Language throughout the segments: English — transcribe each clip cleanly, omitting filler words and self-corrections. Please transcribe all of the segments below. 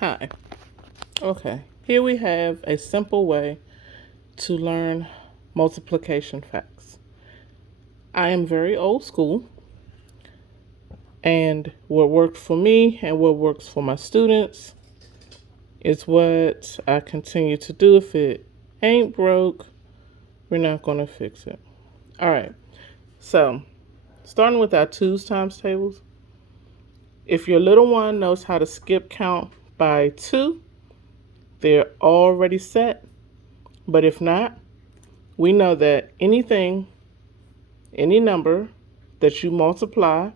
Hi. Okay, here we have a simple way to learn multiplication facts. I am very old school, and what worked for me and what works for my students is what I continue to do. If it ain't broke, we're not going to fix it. All right, so starting with our twos times tables, if your little one knows how to skip count by two, they're already set. But if not, we know that any number that you multiply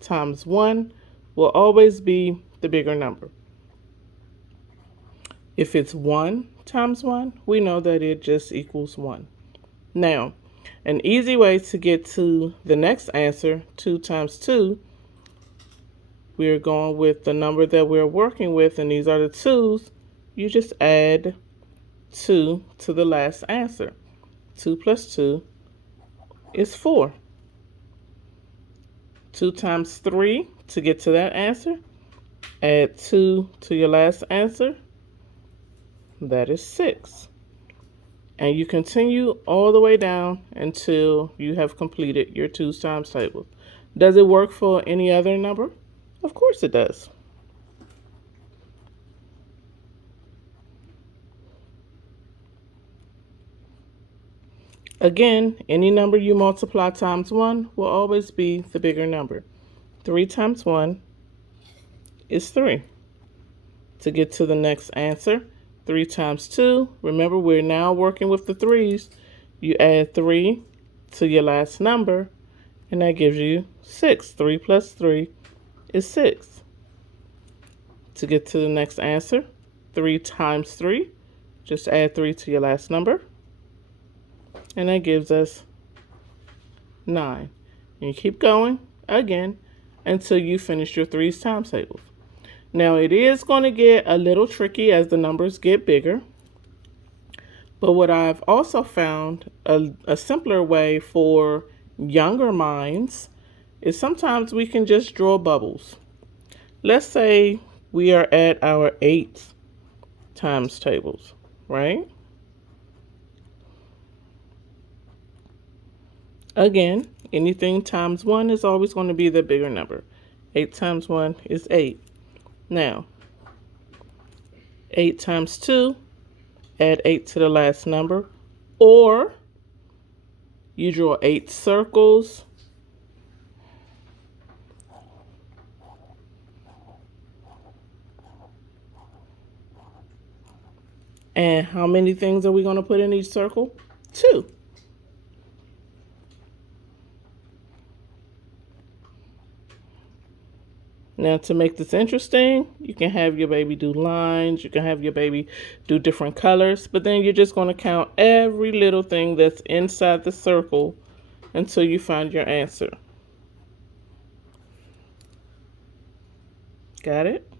times 1 will always be the bigger number. If it's 1 times 1, we know that it just equals 1. Now, an easy way to get to the next answer, 2 times 2, we're going with the number that we're working with, and these are the 2's. You just add 2 to the last answer. 2 plus 2 is 4. 2 times 3 to get to that answer. Add 2 to your last answer. That is 6. And you continue all the way down until you have completed your 2's times table. Does it work for any other number? Of course it does. Again, any number you multiply times 1 will always be the bigger number. 3 times 1 is 3. To get to the next answer, 3 times 2, remember we're now working with the 3's. You add 3 to your last number, and that gives you 6. 3 plus 3 is 6. To get to the next answer, 3 times 3, just add 3 to your last number, and that gives us 9. And you keep going again until you finish your 3's times tables. Now it is going to get a little tricky as the numbers get bigger, but what I've also found a simpler way for younger minds is sometimes we can just draw bubbles. Let's say we are at our 8's times tables, right? Again, anything times 1 is always going to be the bigger number. 8 times 1 is 8. Now, 8 times 2, add 8 to the last number, or you draw 8 circles. And how many things are we going to put in each circle? 2. Now, to make this interesting, you can have your baby do lines, you can have your baby do different colors, but then you're just going to count every little thing that's inside the circle until you find your answer. Got it?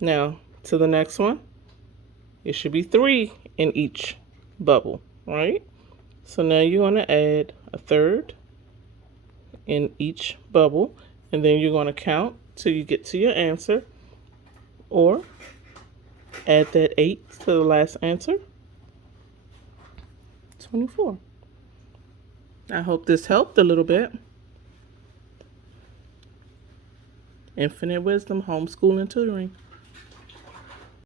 Now, to the next one. It should be 3 in each bubble, right? So now you're going to add a third in each bubble, and then you're going to count till you get to your answer, or add that 8 to the last answer. 24. I hope this helped a little bit. Infinite Wisdom, Homeschooling Tutoring.